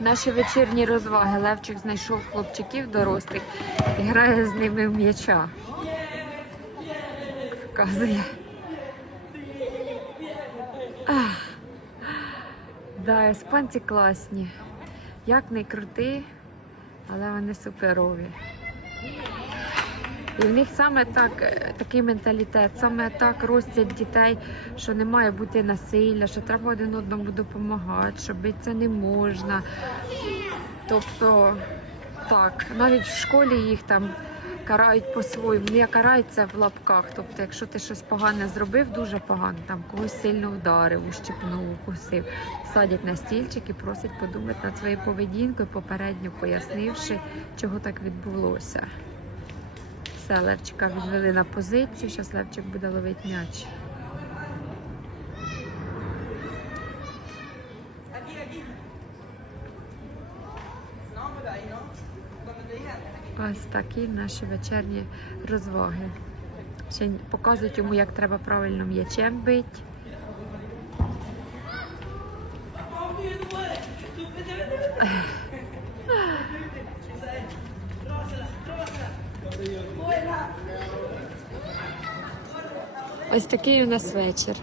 Наші вечірні розваги. Левчик знайшов хлопчиків дорослих і грає з ними в м'яча. Показує. Ах. Да, іспанці класні. Як не крути, але вони суперові. І в них саме так, е, такий менталітет, саме так ростять дітей, що не має бути насилля, що треба один одному допомагати, що битися не можна. Тобто, так, навіть в школі їх там карають по-своєму. Не караються в лапках. Тобто, якщо ти щось погане зробив, дуже погано, там когось сильно вдарив, ущипнув, укусив, садять на стільчик і просять подумати над своєю поведінкою, попередньо пояснивши, чого так відбулося. Все, Левчика відвели на позицію, зараз Левчик буде ловити м'яч. Ось такі наші вечірні розваги. Ще показують йому, як треба правильно м'ячем бити. Ось такий у нас вечір.